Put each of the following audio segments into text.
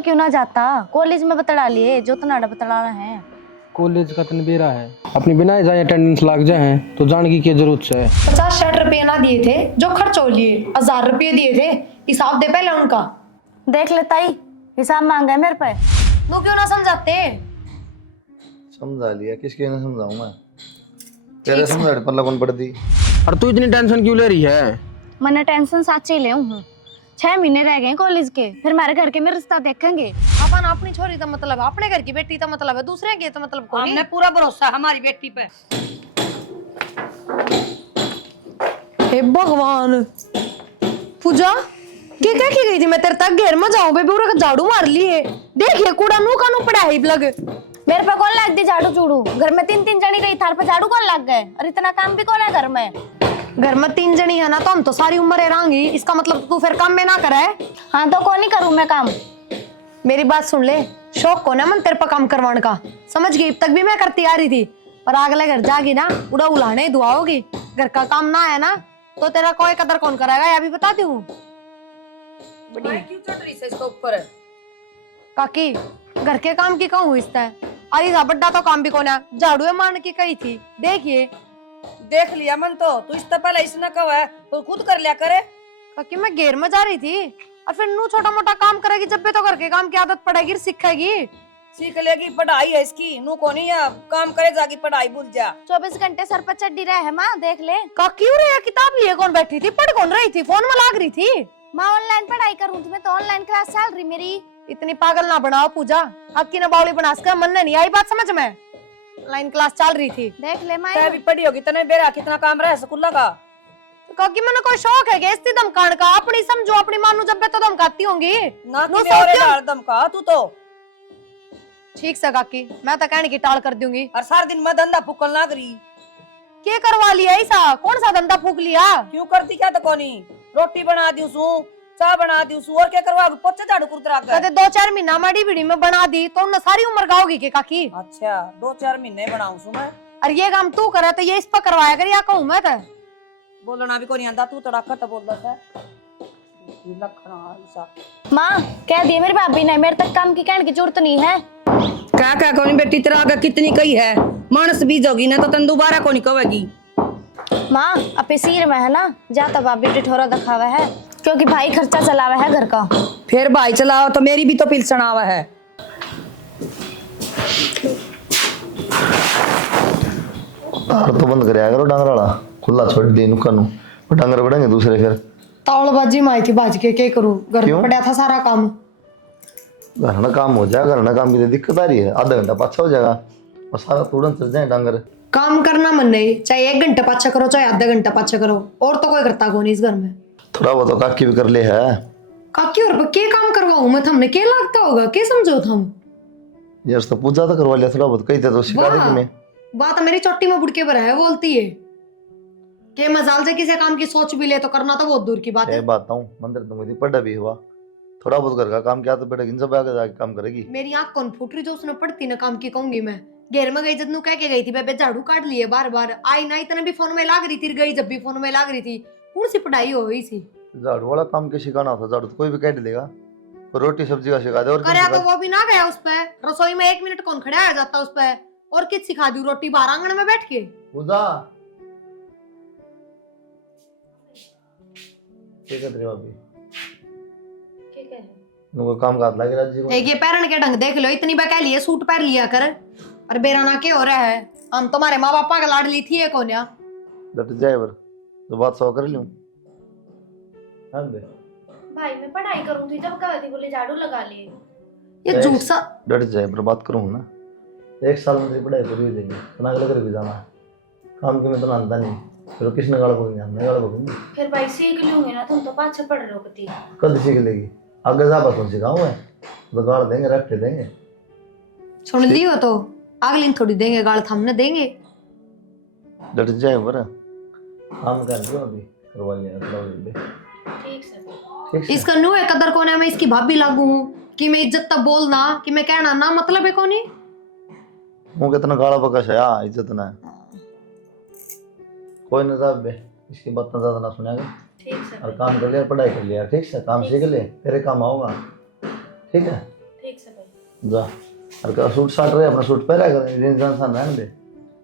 में क्यों ना जाता, कॉलेज में बतला लिए जो तनाड़ा बतलाना है। कॉलेज का तनबेरा है, अपनी बिना जाए अटेंडेंस लाग जाए तो जानकी की जरूरत है। 50-60 रुपये ना दिए थे जो खर्च हो लिए, 1000 रुपये दिए थे, हिसाब दे पहले उनका। देख लेता ही हिसाब मांगा है मेरे पे। तू क्यों ना समझाते? समझा लिया, किसके ना समझाऊं मैं? तेरे समझाने पर लगन पड़ दी। और तू इतनी टेंशन क्यों ले रही है? मैंने टेंशन साची ले हूँ। 6 महीने रह गए कॉलेज के, फिर मेरे घर के में रिश्ता देखेंगे। अपन अपनी छोरी का मतलब है, अपने घर की बेटी का मतलब है, दूसरे के तो मतलब कोई हमने पूरा भरोसा है हमारी बेटी पे। हे भगवान, पूजा क्या क्या की गई थी? मैं तेरे तक घेर में जाऊं बे, पूरा का झाड़ू मार लिए। देखिए कूड़ा नू का नू पड़ा है लग। मेरे पे कौन लग दी झाड़ू चूड़ू? घर में 3-3 जनी रही, थार पे झाड़ू कौन लग गए? और इतना काम भी कौन है घर में? घर में 3 जनी है ना, तो हम तो सारी उम्र रहेंगी, इसका मतलब तू फिर काम में ना करे। हाँ तो कौन ही करूँ मैं काम? मेरी बात सुन ले, शौक को ना मन तेरे पर काम करवाने का, समझ गई? अब तक भी मैं करती आ रही थी, पर अगले घर जागी ना उड़ा उलाने दुआ होगी। घर का काम ना है ना तो तेरा कोई कदर कौन कराएगा, ये भी बताती हूँ। क्यों चढ़ रही है इसके ऊपर? काकी घर के काम की कहूँ इसता है, अरे बड्डा तो काम भी कौन है, झाड़ू मान की कही थी। देखिए देख लिया मन तो, तू इससे पहले इसने कहा है तो खुद कर लिया करे। काकी मैं घेर में जा रही थी, और फिर नू छोटा मोटा काम करेगी जब भी तो घर के काम की आदत पड़ेगी, सीखेगी। सीख लेगी, पढ़ाई है इसकी, नू को नहीं है काम करे जागी पढ़ाई भूल जा। 24 घंटे सर पर चढ़ी रहे है माँ, देख ले। काकी रे किताब लिए कौन बैठी थी, पढ़ कौन रही थी, फोन में लाग रही थी? माँ ऑनलाइन पढ़ाई करूँ थी मैं तो, ऑनलाइन क्लास चल रही मेरी। इतनी पागल ना बनाओ पूजा, हक्की ना बावली बना सका, मन नहीं आई बात समझ में। लाइन क्लास चल रही थी, देख ले माँ। तै भी पढ़ी होगी तने बेरा कितना काम रहा स्कूल का। काकी मैंने कोई शौक है क्या इस धमकाने का? अपनी समझो, अपनी मानू जब तो धमकाती होंगी ना नो कि और सोचो। डाल धमका तू तो। ठीक से काकी, मैं तो कहने की टाल कर दूंगी। और सारा दिन मैं धंधा फूकल ना करी। क्या करवा लिया ऐसा, कौन सा धंधा फूक लिया? क्यों करती क्या तो कोनी? रोटी बना दी सू, चाय बना दी सू, और क्या करवा? पोछे झाड़ू कुतरा कर। कहते 2-4 महीना माड़ी बीड़ी में बना दी तो उन्हें सारी उम्र गाओगी के काकी? अच्छा 2-4 महीने बनाऊं सू मैं। और ये काम तू करे तो ये इस पर करवाया कर, या कहूँ मैं तो? बोलना भी कोनी आंदा, तू तड़ाका तो बोल दस है। माँ कह दिए मेरी भाभी ने, मेरे तक काम की कहने की जरूरत नहीं है। क्या क्या कोनी बेटी, तेरा आगे कितनी कही है, मानस बीज होगी ना तो तन दोबारा कोनी कहेगी। माँ अपने सिर में है ना, जाता भाभी टिठोरा दिखावा है, क्योंकि भाई खर्चा चलावा है घर का। फिर भाई चलाओ तो मेरी भी तो पिलसन आवा है। तो बंद कराया करो डांगर वाला, खुला छोड़ दे नुका नु, डांगर बढ़ेंगे दूसरे फिर। तावड़बाजी माई थी बाज के, क्या करूं? घर में पड़ा था सारा काम। घर ना काम हो जाएगा, घर ना काम की दिक्कत आ रही है, आधा घंटा पाछा हो जाएगा और सारा तुरंत चल जाए डांगर। काम करना मन नहीं, चाहे 1 घंटा पाछा करो चाहे आधा घंटा पाछा करो, और तो कोई करता कौन इस घर में। थोड़ा बहुत तो काकी भी कर ले है। काकी और के काम करवाऊं मैं, थमने के लगता होगा, के समझो थम? यार तो पूजा तो करवा लिया, थोड़ा बहुत कही थे तो सिखा दे कि मैं। बात मेरी चोटी में बुड़के पर है, बोलती है के मजाल से किसी काम की सोच भी ले तो करना तो बहुत दूर की बात है। ये बात हूँ, मंदिर तो मुझे पढ़ा भी हुआ, थोड़ा बहुत घर का काम क्या तो बेटा इन सब आगे जाके काम करेगी। मेरी आंख कौन फूट रही जो उसने पढ़ती ना काम की कहूंगी मैं। घेर में गई जब नू कह के गई थी बेबे झाड़ू काट लिए बार बार, आई ना इतना भी फोन में लाग रही थी, गई जब भी फोन में लाग रही थी। कौन सी पढ़ाई हो गई थी? झाड़ू वाला काम के सिखाना था, झाड़ू तो कोई भी काट देगा, रोटी सब्जी का सिखा दे। और करे तो वो भी ना गया उस पे, रसोई में 1 मिनट कौन खड़ा आ जाता उस पे, और किस सिखा दी? रोटी बाहर आंगन में बैठ के। पूजा ठीक है तेरे भाभी, ठीक है नुको काम का हाथ लगे राजी को। एक ये पैरन के ढंग देख लो, इतनी बा कह लिए सूट पहन लिया कर, और बेरा ना के हो रहा है। हम तुम्हारे माँ बापा का लाडली थी कौन या? डट जाए बर तो बात सौ कर लूं। हां बे भाई मैं पढ़ाई करूँ थी जब कहा थी, बोले झाड़ू लगा ले। ये झूठ सा। डट जाए पर बात करूं ना, 1 साल में तेरी पढ़ाई पूरी हो जाएगी, तो अगले घर भी जाना है काम की में तो जानता नहीं, फिर किसने गाल को जानना, गाल को फिर भाई सीख लूंगी ना, तुम तो पाछे पढ़ रहे हो कती। कल सीख लेगी, आगे जा बस सिखाऊं मैं तो गाल देंगे, रख देंगे। सुन लियो तो अगली दिन थोड़ी देंगे गाल, थमने देंगे। डट जाए बर काम कर दो अभी, करवा लिया थोड़ा बे। ठीक से ठीक से इसका नु है कदर कोने में, इसकी भाभी लागू हूं कि मैं इज्जत तब बोलना कि मैं कहना ना मतलब है कोनी। मुंह कितना गाला बकश है, हां इज्जत ना कोई ना साहब बे, इसकी बात ना ज्यादा ना सुनेगा। ठीक से और काम कर लिया, पढ़ाई कर लिया, ठीक से काम सीख ले, तेरे काम आऊंगा, ठीक है? ठीक से भाई। जा और का सूट साट रहे अपना सूट पहना कर इंसान रहने दे।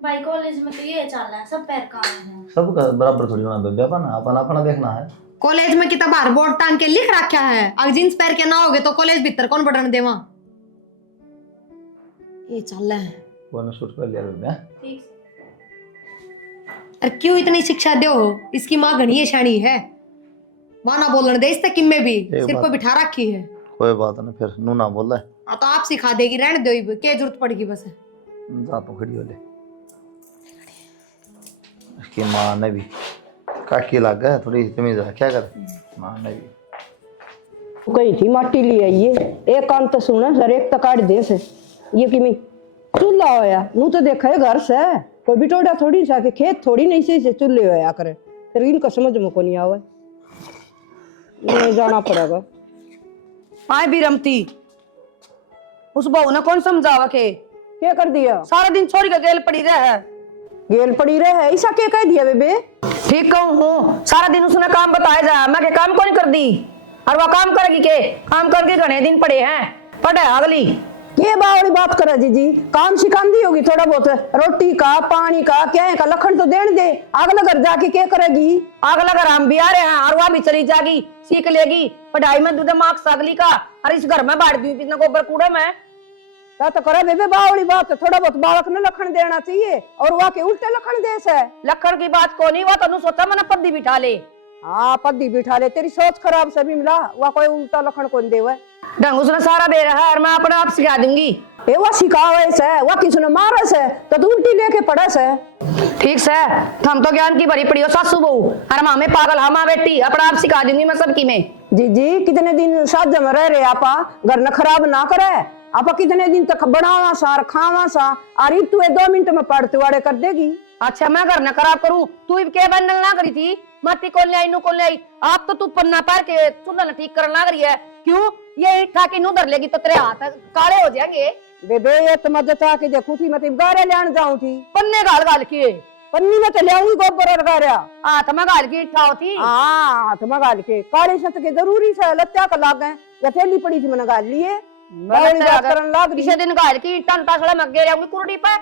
भाई कॉलेज में तो ये चल रहा है, सब पैर का है। सबका बराबर थोड़ी होना बेबे, अपना अपना अपना देखना है। कॉलेज में कितना बार बोर्ड टांग के लिख रखा है, अगर जींस पहन के ना होगे तो कॉलेज भीतर कौन बढ़ने देवा। ये चल रहा है। वो सूट पहन लिया बेबे। ठीक से। अरे क्यों इतनी शिक्षा दो हो, इसकी माँ घनी शानी है, माना बोलने दे इससे किम में भी सिर पे बिठा रखी है। कोई बात नहीं, फिर नू ना बोल रहा है। तो आप सिखा देगी, रहने दो, क्या जरूरत पड़ेगी बस। जा तू खड़ी हो ले। इसकी माँ ने भी काकी लग गया, थोड़ी तमीज रखा कर। माँ ने भी कही थी माटी ले आइए, एक काम तो सुना सर, एक तो काट दे से ये कि मैं चूल्हा होया नू तो देखा है घर से, कोई बिटोड़ा थोड़ी सा के खेत थोड़ी नहीं से चूल्हे होया करे, फिर इनका समझ में को नहीं आवे, नहीं जाना पड़ेगा। आए भी रमती उस बहू ने कौन समझावा के क्या कर दिया? सारा दिन छोड़ी का गेल पड़ी रहे। गेल पड़ी रहे है, ऐसा क्या कह दिया बेबे? ठीक कहूँ हूँ, सारा दिन उसने काम बताया जा, मैं के काम कौन कर दी, और वह काम करेगी के? काम करके घने दिन पड़े हैं, पढ़े अगली। ये बावड़ी बात करे जीजी, काम सिखांदी होगी थोड़ा बहुत, रोटी का पानी का क्या है का लखन तो देने दे, अगला घर जाके क्या करेगी? अगला घर हम भी आ रहे हैं और वह भी चली जाएगी, सीख लेगी पढ़ाई में दूध मार्क्स अगली का, और इस घर में बांट दी बिना गोबर कूड़े में। क्या तो करे बेबे बावड़ी बात, थोड़ा बहुत बालक ने लखन देना चाहिए और वह के उल्टे लखन दे से। लखन की बात को नहीं, वो तनु सोचा मैंने पद्दी बिठा ले। हाँ पद्दी बिठा ले, तेरी सोच खराब से भी मिला, वह कोई उल्टा लखन कौन देवे? ढंग उसने सारा दे रहा है और मैं अपने आप सिखा दूंगी। ए वह सिखावे से, वह किसने मारे से तो तू उल्टी लेके पड़े से। ठीक से, हम तो ज्ञान की भरी पड़ी हो सासू बहू, और मामे पागल हम बेटी, अपने आप सिखा दूंगी मैं सबकी में। जी कितने दिन साथ जम रहे आपा, घर न खराब ना करे, आपा कितने दिन तक बनावा सा खावा सा, अरे तू 2 मिनट में पढ़ते वाड़े कर देगी। अच्छा मैं घर न खराब करूं, तू क्या बंडल ना करी थी, मट्टी कौन ले आई नू कौन ले आई, आप तो तू पन्ना पार के चूल्हा न ठीक करना लग रही है। क्यों? ये ईट ठाके नू धर लेगी तो तेरे हाथ काले हो जाएंगे। बेबे ये तो मदद आके देखू थी, मतलब गारे लेने जाऊं थी, पन्ने गाल गाल के पन्नी में तो ले आऊंगी गोबर और गारा। हाथ में गाल की ईट थी। हाँ हाथ में गाल के काले सत के जरूरी से लत्या का लाग गए, या थैली पड़ी थी मैंने गाल लिए, किसी दिन गाल की ईट टासड़ा में गे जाऊंगी कुरडी पे,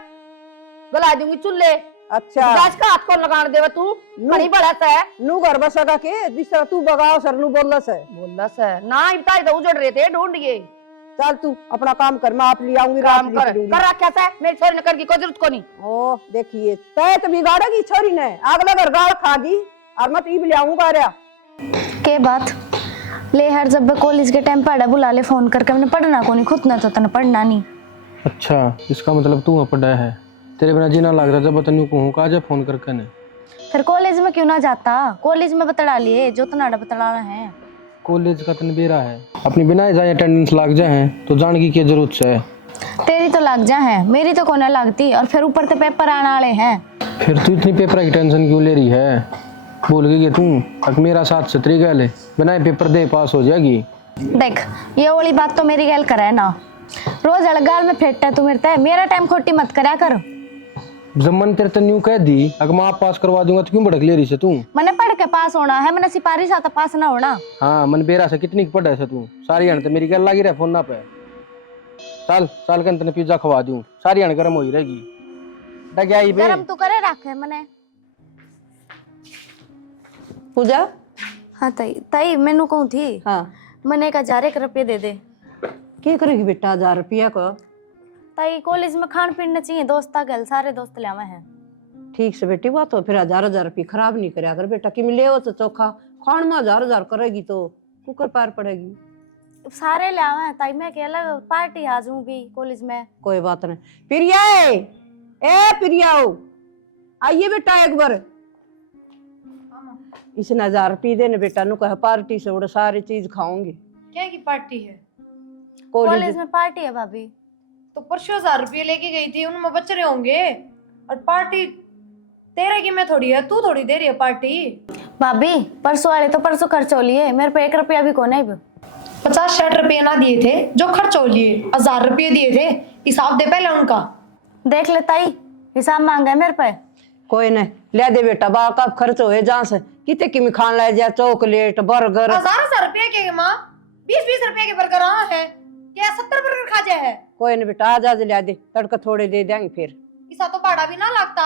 गला दूंगी चूल्हे। अच्छा गैस का हाथ कौन लगाने देवे तू, बड़ी बड़ा है नू घर बसगा के जिस तरह तू बगाओ सर नू बोलस है, बोलस है ना, इब्ताई तो उजड़ रहे थे ढूंढिए। चल तू अपना काम कर, मैं आप ले आऊंगी, काम कर रखा है, मेरी छोरी ने कर की कोई जरूरत को नहीं। ओ देखिए तय तो बिगाड़ेगी छोरी ने, अगला घर गाड़ खागी और मत ई ले आऊंगा रे के बात ले हर जब कॉलेज के टाइम पढ़ा बुला ले फोन करके, मैंने पढ़ना को नहीं, खुद ना तो तने पढ़ना नहीं। अच्छा इसका मतलब तू पढ़ा है, तेरे बिना जीना लग रहा जब तनु कहूँ का जा फोन करके ने। फिर कॉलेज में क्यों ना जाता, कॉलेज में बतला लिए जो तनाड़ा बतलाना है। कॉलेज का तन बेरा है, अपनी बिना जाए अटेंडेंस लाग जाए तो जान की क्या जरूरत है? तेरी तो लग जा है, मेरी तो कोना लगती, और फिर ऊपर से पेपर आने वाले हैं। फिर तू इतनी पेपर की टेंशन क्यों ले रही है? बोल गई तू अब मेरा साथ से तरी गल बिना पेपर दे पास हो जाएगी। देख ये वाली बात तो मेरी गैल करे ना, रोज अड़गाल में फेंटता तू मेरे, मेरा टाइम खोटी मत करा कर। जब मन तेरे तन्यू कह दी अगर मैं आप पास करवा दूंगा तो क्यों भड़क ले रही से तू? मैंने पढ़ के पास होना है, मैंने सिपारिश आता पास ना होना। हाँ मन बेरा से कितनी पढ़ा है तू, सारी हन तो मेरी गल लगी रहे फोन ना पे। चल चल के तने पिज्जा खवा दूं, सारी हन गर्म हो ही रहेगी। डग्याई बे गरम तू करे रखे मैंने। पूजा हाँ तई तई मैनू कहूँ थी, हाँ मैंने 1000 रुपये दे दे। क्या करेगी बेटा 1000 रुपया को? ताई कॉलेज में खान पीना चाहिए, दोस्ता गल सारे दोस्त ले आवे हैं। ठीक से बेटी बात हो, फिर 1000 रुपये खराब नहीं करे अगर बेटा कि मिले हो तो चोखा खान में 1000 करेगी तो कुकर पार पड़ेगी। सारे ले आवे हैं ताई, मैं के अलग पार्टी आ जाऊंगी कॉलेज में। कोई बात नहीं। प्रिया ए प्रिया आइए बेटा एक बार, इसने 1000 रुपये देने बेटा नु कहे पार्टी से बड़े सारी चीज खाऊंगी। क्या की पार्टी है? कॉलेज में पार्टी है भाभी। तो परसों 1000 रुपये लेके गई थी, उनमें बच रहे होंगे, और पार्टी तेरे की में थोड़ी है, तू थोड़ी दे रही है पार्टी। भाभी परसों वाले तो परसों खर्च हो लिए, मेरे पे 1 रुपया भी कौन है। 50-60 रुपये ना दिए थे जो खर्च हो लिए, 1000 रुपये दिए थे, हिसाब दे पहले उनका। देख ले ताई हिसाब मांगा है मेरे पे। कोई नहीं ले दे बेटा, बा कब खर्च होए जहाँ से कितने की खान ला जा, चॉकलेट बर्गर। 1000 रुपये के माँ 20-20 रुपये के बर्गर है, क्या 70 बर्गर खा जाए है? कोई नहीं बेटा, आज आज लिया दे, तड़का थोड़े दे देंगे फिर। इसा तो भाड़ा भी ना लगता,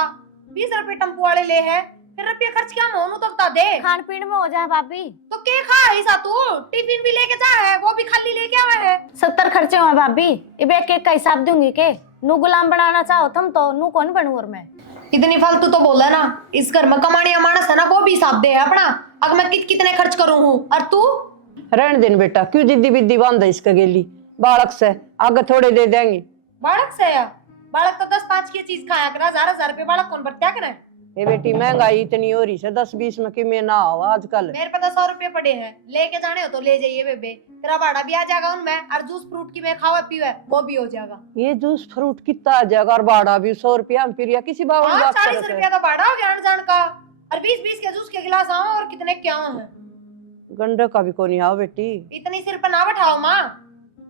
20 रुपए टेम्पो वाले ले है, फिर रुपये खर्च क्या मोनू तो बता दे। खान पीन में हो जाए भाभी। तो के खा इसा तू? टिफिन भी लेके जा है, वो भी खाली लेके आवा है। 70 खर्चे हुए भाभी, इब एक एक का हिसाब दूंगी के। नू गुलाम बनाना चाहो तुम तो नू कौन बनू और मैं। इतनी फालतू तो बोला ना, इस घर में कमाने मानस है ना, वो भी हिसाब दे है अपना। अब मैं कितने खर्च करूं हूँ, और तू? रहने देन बेटा, क्यों जिद्दी बिद्दी बांधा इसका गेली, बालक से आगे थोड़े दे देंगे। बालक से या बालक तो 10-5 की चीज खाया कर, 1000 रुपए बालक कौन बरत्या करे? ये बेटी महंगाई इतनी हो रही है, 10-20 में किमें ना हो आजकल। मेरे पे तो 100 रुपए पड़े हैं, लेके जाने हो तो ले जाइए बेबे, तेरा भाड़ा भी आ जाएगा उनमें, और जूस फ्रूट की मैं खावा पीवा वो भी हो जाएगा। ये जूस फ्रूट कितना आ जाएगा, और भाड़ा भी 100 रुपया हम फिर या किसी बाबा हाँ, बात 40 करते रुपया तो भाड़ा हो गया आने जान का, और 20-20 के जूस के गिलास आओ, और कितने क्या है। गंडे का भी कोनी आओ बेटी। इतनी सिर पर ना बैठाओ माँ,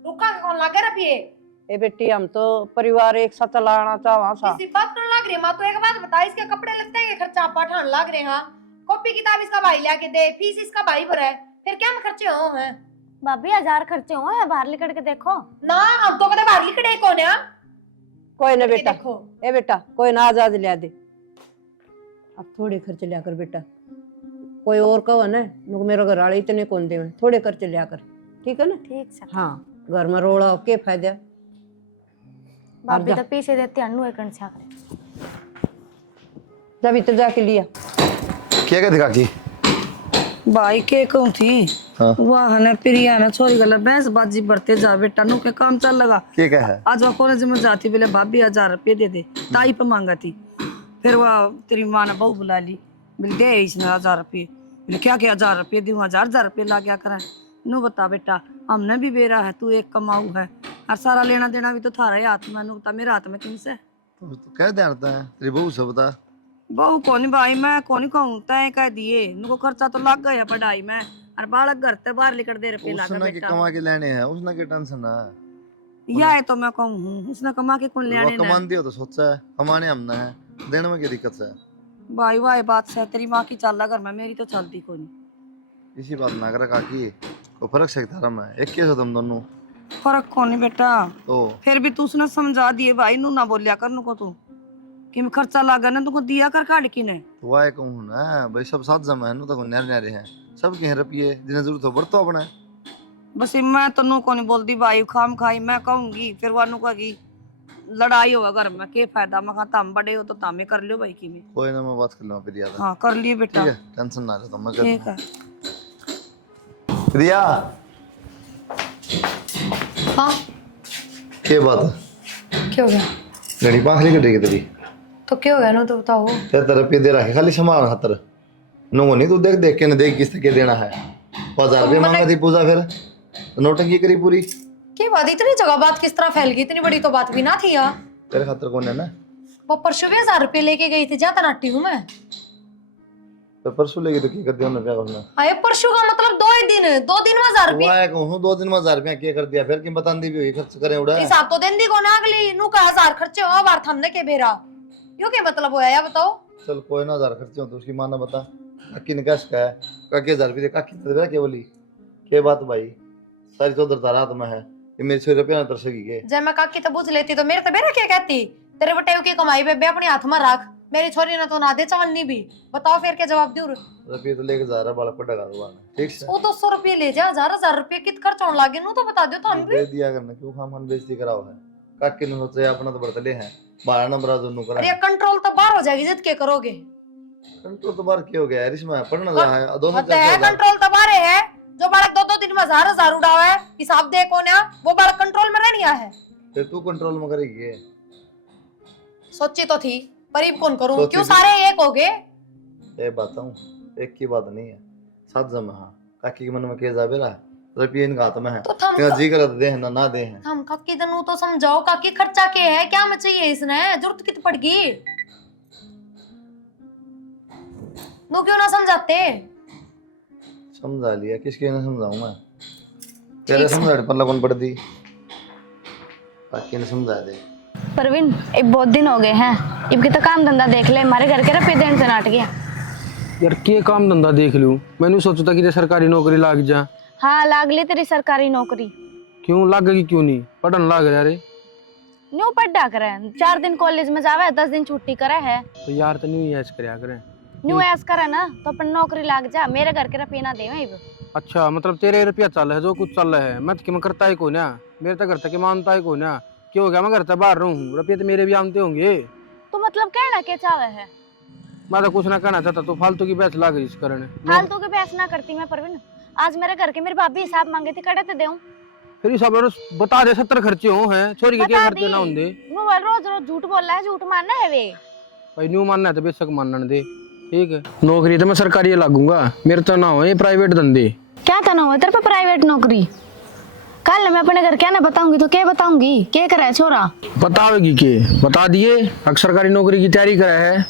रुका के कौन लागे रखिए। ए बेटी, हम तो परिवार एक साथ चलाना चाहवा सा। किसी बात करने लग रही है माँ, तो एक बात बता, इसके कपड़े लगते हैं खर्चा आप ठान लग रहे हैं, कॉपी किताब इसका भाई लाके दे, फीस इसका भाई भरे, फिर क्या में खर्चे हो हैं? भाभी 1000 खर्चे हुए हैं, बाहर लिकड़ के देखो ना। अब तो कदे बाहर लिखड़े कौन है? कोई ना बेटा, देखो ए बेटा कोई ना, आज आज लिया दे। अब थोड़े खर्चे लिया कर बेटा, कोई और कहो ना, मेरे घर वाले इतने कौन दे, थोड़े खर्चे लिया कर, ठीक है ना? ठीक से। हाँ, घर में रोड़ा के फायदा। भाभी तो पीछे देते अन्नू एक से आकर जब इतना जाके लिया क्या कहते काकी? भाई के कहूँ थी हाँ। वाह ने प्रिया ने छोरी गला बैंस बाजी बढ़ते जा बेटा नु के काम चल लगा। क्या कहा है? आज वो कॉलेज में जाती बोले भाभी 1000 रुपये दे दे, ताई पे मांगा थी। फिर वह तेरी माँ ने बहू बुला ली, बोले दे इसने 1000 रुपये। बोले क्या क्या 1000 रुपये दूँ, 1000 रुपये ला गया करें। नु बता बेटा, हमने भी बेरा है, तू एक कमाऊ है, और सारा लेना देना भी तो थारा ही हाथ में, नु मेरे हाथ में किनसे। तो कह दे है तेरी बहू से बता। बहू कौन भाई, मैं कौन कहूँ, तय कह दिए नुको खर्चा तो लग गया पढ़ाई में, और बालक घर ते बाहर लिकड़ दे रुपये लागा उसने के बेटा। कमा के लेने हैं, उसने के टेंशन है। या है तो मैं कहूँ उसने कमा के कौन ले वो आने कमाती हो तो सोचा है, कमाने हमने है, देने में क्या दिक्कत है? भाई वाह बात से तेरी माँ की चाल घर में, मेरी तो चलती कोई नहीं। इसी बात ना करे काकी, को फर्क से धर्म है, एक कैसे तुम दोनों फर्क कौन नहीं बेटा, तो फिर भी तू उसने समझा दिए भाई, नू ना बोलिया कर नुको तू कि मैं खर्चा लागा ना तुमको दिया कर काट की ने। तो वाह कहूँ ना भाई, सब साथ जमा है नु, तो न्यारे न्यारे हैं, सब के रुपये जिन्हें जरूरत हो बरतो अपने। बस मैं तो नू को नहीं बोलती भाई, खाम खाई मैं कहूंगी, फिर वह नु कहेगी लड़ाई होगा घर में, के फायदा। मैं कहा तुम बड़े हो तो तामे कर लियो भाई की में। कोई ना, मैं बात कर लूँ प्रिया से। हाँ कर लिए बेटा, ठीक है, टेंशन ना ले, तो मैं कर ठीक है। प्रिया हाँ क्या बात है? क्या हो गया? घड़ी पाँख लेकर देगी तेरी, तो क्या हो गया ना, तो बताओ। तेरे रुपये दे रहा है खाली सामान खातर, नो नहीं तू देख देख के न देख किस के देना है। 1000 रुपये मांगा थी पूजा, फिर तो नोटंकी करी पूरी। क्या बात, इतनी जगह बात किस तरह फैल गई? इतनी बड़ी तो बात भी ना थी यार। तेरे खातर कौन है ना? वो परसों भी 1000 रुपये लेके गई थी, ज्यादा नाटी हूँ मैं। तो परसों लेगी तो क्या कर दिया उन्होंने, क्या करना? आए परसों का मतलब 2 दिन में 1000 रुपये। वाह कहूँ 2 दिन में 1000 रुपया क्या कर दिया, फिर कि बता दी भी हुई खर्च करें उड़ा। हिसाब तो दिन दी को ना, अगली नु का 1000 खर्चे हो बार हमने के भेरा, यो क्या मतलब होया या बताओ? चल कोई ना, 1000 खर्चे हो तो उसकी माँ ने बता, काकी ने कैश का है, काकी 1000 रुपये काकी तो क्या बोली, क्या बात भाई, सारी तो उधर रात में है, ये मेरे 6 रुपया ना तरसेगी के। जब मैं काकी तो पूछ लेती तो मेरे तो बेरा क्या कहती, तेरे बटेव की कमाई बेबे अपने हाथ में रख, मेरी छोरी ने तो ना दे चवन्नी भी। बताओ फिर क्या जवाब दूं? रुपये तो लेके जा रहा बालक पर डगा दो, ठीक है? वो 200 रुपये ले जा, 1000 रुपये कित खर्च होने लागे नु तो बता दो तो हम भी। दे दिया करना, क्यों खाम बेइज्जती कराओ है? काकी ने सोचे अपना तो बर्तले हैं, 12 नंबर दोनों करा। अरे कंट्रोल तो बाहर हो जाएगी, जिद के करोगे? कंट्रोल तो बार क्या हो गया है, इसमें पढ़ना रहा है दोनों होता है कंट्रोल तो बाहर है, जो बालक 2-2 दिन में 1000 उड़ावा है, हिसाब दे कौन है वो बालक कंट्रोल में रहनी है। फिर तू कंट्रोल में करेगी? सोची तो थी पर कौन करूं, सोची क्यों थी। सारे एक हो गए? ये बताऊं, एक की बात नहीं है, साथ जमा। हाँ, काकी के मन में क्या जाबे रहा, रुपये इनका हाथ में है, तो थम क्या जी कर दे ना ना दे हैं। हम काकी दनू तो समझाओ, काकी खर्चा के है, क्या में चाहिए इसने, जरूरत कित पड़गी? नु क्यों ना समझाते? समझा लिया, किसके ने समझाऊं मैं? तेरे समझा पर लगन पड़ दी, काकी ने समझा दे। परवीन एक बहुत दिन हो गए हैं, इनके तो काम धंधा देख ले, हमारे घर के रुपये देने से नाट गया। यार के काम धंधा देख लूं, मैंने सोचा था कि सरकारी नौकरी लाग जा। हाँ लाग ली तेरी सरकारी नौकरी। क्यों लागेगी, क्यों नहीं पढ़न लाग रहा रे? न्यू पढ़ा करे, 4 दिन कॉलेज में जावे, 10 दिन छुट्टी करे है। तो यार तो न्यू ऐश करया करे। न्यू ऐस करे ना तो अपन नौकरी लाग जा, मेरे घर के रुपये ना देवे। अच्छा मतलब तेरे रुपया चल है, जो कुछ चल रहा है मैं तो कि करता ही को ना, मेरे तो घर तक मानता ही को ना। क्यों हो गया, मैं घर से बाहर रहूँ, रुपये तो मेरे भी आनते होंगे। तो मतलब कहना क्या चाहे है? मैं तो कुछ ना कहना चाहता, तो फालतू की बहस लाग रही इस कारण। फालतू की बहस ना करती मैं परवीन। आज मेरे घर के मेरे भाभी हिसाब मांगे थी, कड़े तो देऊं? फिर सब बता दे, 70 खर्चे हो हैं, छोरी के क्या खर्चे ना होंगे। मोबाइल रोज रोज झूठ बोल रहा है, झूठ मानना है वे। भाई न्यू मानना है तो बेशक मानना दे, ठीक है। नौकरी तो मैं सरकारी लागूंगा, मेरे तो ना हो ये प्राइवेट धंधे। क्या तना हुआ तेरे पे प्राइवेट नौकरी? कल मैं अपने घर क्या ना बताऊंगी तो क्या बताऊंगी? क्या करे है छोरा? बताओगी के बता दिए, अब सरकारी नौकरी की तैयारी करा है।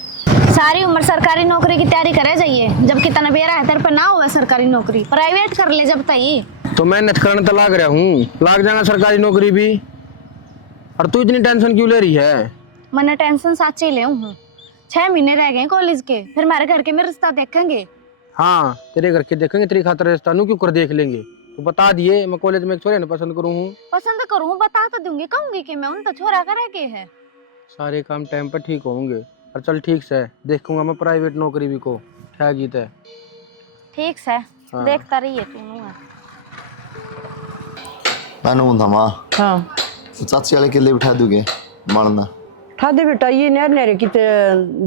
सारी उम्र सरकारी नौकरी की तैयारी करे जाइए, जबकि तना बेरा है तेरे पे ना हुआ सरकारी नौकरी, प्राइवेट कर ले जब तई। तो मेहनत करने तो लाग रहा हूँ, लाग जाएगा सरकारी नौकरी भी। और तू इतनी टेंशन क्यों ले रही है? मैंने टेंशन सच्ची ही ले हूँ। 6 महीने रह गए कॉलेज के, फिर हमारे घर के में रिश्ता देखेंगे। हाँ तेरे घर के देखेंगे, तेरी खातर रिश्ता नू क्यों कर देख लेंगे। तो बता दिए, मैं कॉलेज में एक छोरे ने पसंद करूँ हूँ। पसंद करूँ बता तो दूंगी, कहूंगी कि मैं उन तो छोरा करे के है। सारे काम टाइम पर ठीक होंगे। और चल ठीक से देखूंगा मैं प्राइवेट नौकरी भी को, क्या गीत है। ठीक से हाँ। देखता रहिए तू नु। मैंने बोला माँ हाँ तो चाची वाले किले बिठा दोगे मारना? ठादे बेटा ये नहर नहरे किते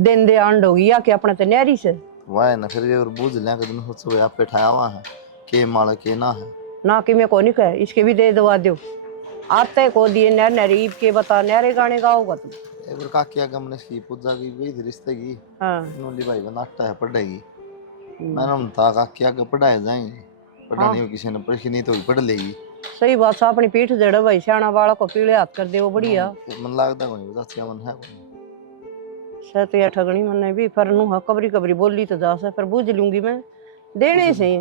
दिन दे आंड होगी या कि अपने ते नहरी से वाह ना फिर ये और बोझ लें कि तुमने खुद से आप पे ठाया हुआ है के माला के ना है ना कि मैं को नहीं कहे, इसके भी दे दवा दो। आते को दिए नहर नहरे ईब के बता, नहरे गाने गाओगा तू? एक बार का किया गमने की पूजा की गई थी रिश्ते की। हाँ नोली भाई बनाता है पढ़ेगी, मैंने उनता का किया के पढ़ाए जाएंगे, पढ़ाने में किसी ने पढ़ी नहीं तो पढ़ लेगी। सही बात सा, अपनी पीठ जड़ भाई सियाना बाला को पीले हाथ कर दे वो बढ़िया। मन लगता कोई चाची मन है कोई सत या ठगनी मन भी पर नु कबरी कबरी बोली तो जा से पर बुझ लूंगी मैं देने से।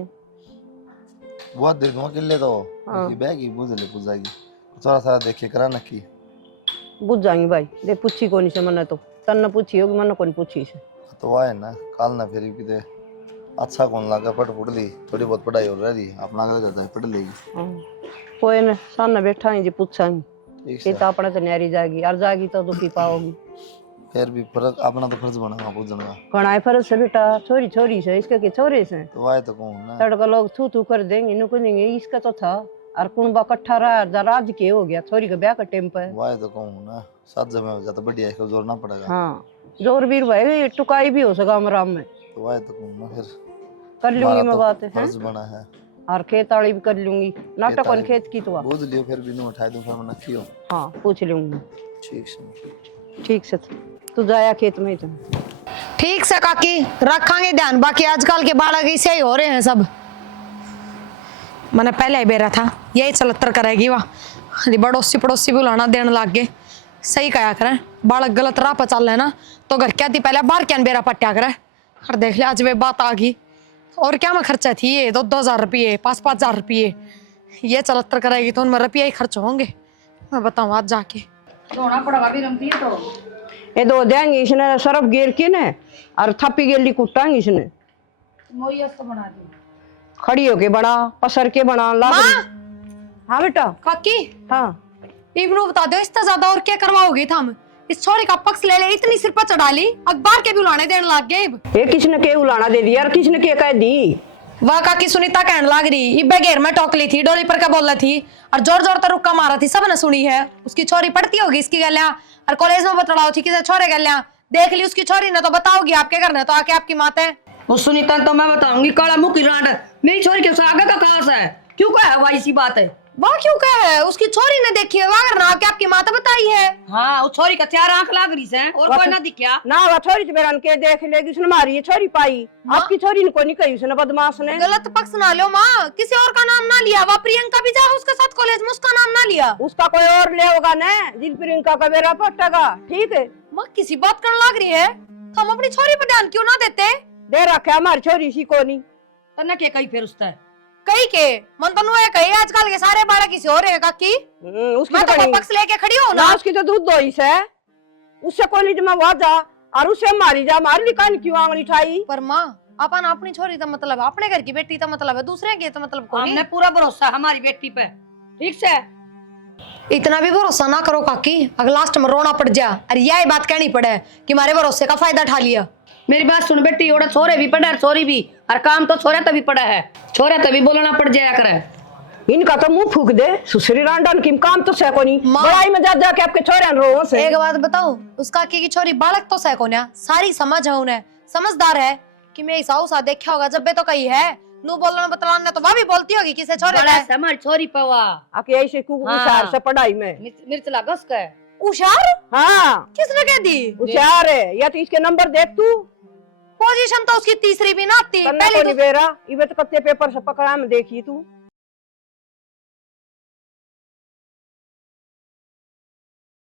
बहुत दे दूंगा किले तो की बैगी बुझ ले पूजागी थोड़ा सा देखे करा न की बुझ जाएंगी भाई। दे पूछी को नहीं से मन तो तन न पूछी होगी, मन को नहीं पूछी से। तो आए ना काल ना फिर किते अच्छा कौन लगा पढ़ ली, थोड़ी बहुत पढ़ाई हो रही अपना अगले जाता है पढ़ लेगी। कोई ना सामने बैठा है जी पूछांगी, ठीक ये है तो अपने तो न्यारी जाएगी और जाएगी तो दुखी पाओगी। फिर भी फर्क अपना तो फर्ज बना पूछने का घना फर्ज से बेटा, छोरी छोरी से इसके के छोरे से तो आए तो कौन ना तड़का लोग थू थू कर देंगे नु कहेंगे इसका तो था और कुणबा कट्ठा रहा राज के हो गया, छोरी का ब्याह का टेम पे। वाए तो कौन ना साथ जमे हो जाता बढ़िया है, जोर ना पड़ेगा। हाँ जोर बीर भाई टुकाई भी हो सका आराम में तो वाए तो कौन ना फिर कर लूंगी मैं बात है फर्ज बना है और खेत आड़ी भी कर लूंगी, नाटक और खेत की तो बुझ लियो फिर भी न उठाए दूं फिर मैं नखी हूं। हाँ पूछ लूंगी ठीक से ठीक से तू जाया खेत में तुम। ठीक से काकी रखांगे ध्यान, बाकी आजकल के बालक ऐसे ही हो रहे हैं सब। मैंने पहले ही बेरा था यही चलत्तर करेगी वाह, पड़ोसी पड़ोसी बुलाना देने लग गए। सही कहा करें, बालक गलत राह पर चल रहे ना तो घर क्या थी पहले बाहर क्या बेरा पट्टा करे। और देख ले आज वे बात आ गई, और क्या में खर्चा थी ये 2-2 हजार रुपये 5-5 हजार रुपये, ये चलत्तर करेगी तो उनमें रुपये ही खर्च होंगे। मैं बताऊँ आज जाके धोना पड़ेगा भी रमती है तो ये दो देंगे इसने सरफ गिर के ने और थप्पी गेली कुटांगे इसने मोई तो बना दी खड़ी होके बड़ा पसर के बना ला। हाँ बेटा काकी हाँ इब्रू बता दो इससे ज्यादा और क्या करवाओगे हम? इस छोरे का पक्ष ले ले, इतनी सिर पर चढ़ा ली, अखबार के भी उलाने देने लग गए। ये किसने के उलाना दे दिया और किसने के कह दी? वह काकी सुनीता कहने लग रही इब्बे घेर में टोकली थी, डोली पर क्या बोल रही थी और जोर जोर तक रुक्का मारा थी, सबने सुनी है। उसकी छोरी पढ़ती होगी इसकी गलियां और कॉलेज में बतलाओ थी किसी छोरे गलियां देख ली उसकी छोरी ने तो बताओगी आपके घर ने तो आके आपकी मात है। वो सुनीता तो मैं बताऊंगी काला मुखी रांड मेरी छोरी के आगे का खास है, क्यों कहा है इसी बात है। वह क्यों कहे, उसकी छोरी ने देखी है वह ना के आपकी माता बताई है। हाँ उस छोरी का 4 आंख लाग रही है और कोई ना दिखा ना वह छोरी से बेरन के देख लेगी उसने मारी ये छोरी पाई, आपकी छोरी ने कोई नहीं कही उसने बदमाश ने। गलत पक्ष ना लो माँ, किसी और का नाम ना लिया। वह प्रियंका भी जा उसके साथ कॉलेज में, उसका नाम ना लिया। उसका कोई और ले होगा ना जिन प्रियंका का बेरा पट्टेगा। ठीक है माँ किसी बात करने लग रही है तो हम अपनी छोरी पर ध्यान क्यों ना देते? दे रखे हमारी छोरी सी को नहीं तन्ने के कही फिर उससे कही के मन तो नुए कही आजकल के सारे बालक किसी हो रहे हैं काकी। उसकी मैं तो तो कहीं- पक्ष लेके खड़ी हूँ ना। ना उसकी तो दूध दोई से उससे कॉलेज में वह जा और उससे मारी जा, मारी निकाल क्यों आंगली ठाई। पर माँ अपन अपनी छोरी का मतलब अपने घर की बेटी का मतलब है, दूसरे के तो मतलब कोई हमने नहीं। पूरा भरोसा हमारी बेटी पे, ठीक से इतना भी भरोसा ना करो काकी, अगर लास्ट में रोना पड़ जा अरे यही बात कहनी पड़े कि हमारे भरोसे का फायदा उठा लिया। मेरी बात सुन बेटी, ओड़ा छोरे भी पड़ा है छोरी भी, और काम तो छोरे तभी पड़ा है, छोरे तभी बोलना पड़ जाया करे। इनका तो मुंह फूक दे सुसरी रांडन की काम तो सह कोनी, बड़ाई में जा जा के आपके छोरे रो से। एक बात बताओ, उस काकी की छोरी बालक तो सह कोन्या, सारी समझ है उन्हें, समझदार है कि मैं ऐसा उसा देखा होगा जब तो कही है नू बोलना बतलाना तो वह भी बोलती होगी किसे छोरे बड़ा है। समझ छोरी पवा आके ऐसे कुशार से पढ़ाई में मिर्च लगा उसका। उशार हाँ किसने कह दी? होशियार है, या तो इसके नंबर देख तू, पोजीशन तो उसकी तीसरी भी ना आती पहले तो बेरा इवे तो कत्ते पेपर से पकड़ा में देखी तू।